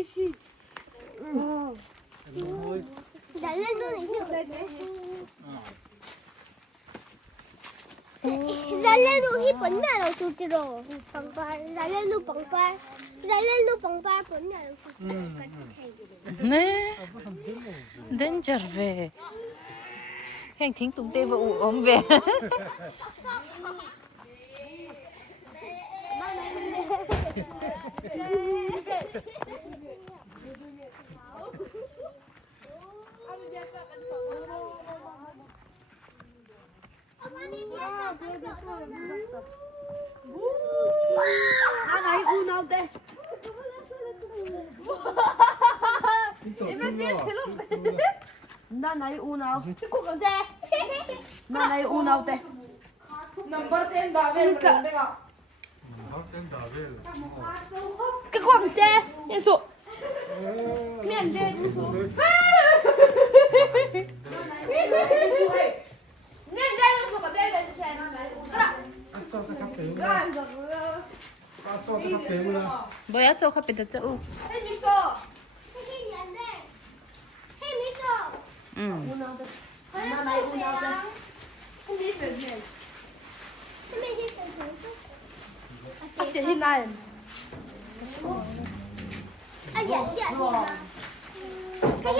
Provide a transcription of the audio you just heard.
hơi xì. Đã lên luôn này nhiều đấy. Đã lên luôn khi bẩn nhà đầu tụt rồi. Bằng ba, đã lên luôn bằng ba. Đã lên luôn bằng ba bẩn nhà đầu tụt. 네. 렌저베. 그냥 딩동 떼고 엄베. Na này u nào đây? Na này u nào? Na này u nào đây? Number 10 Davel 내가 Cái quảng tre, nhân số. Miền tre nhân số. Miền tre nhân số cả bên bên xe nó này. 뭐야 저 카페 됐죠? 해미꺼. 해미안돼. 해미꺼. 응. U nào đây? Na này u nào đây? 해미 힘 아, 씨, 힘나요. 아, 야, 야. cái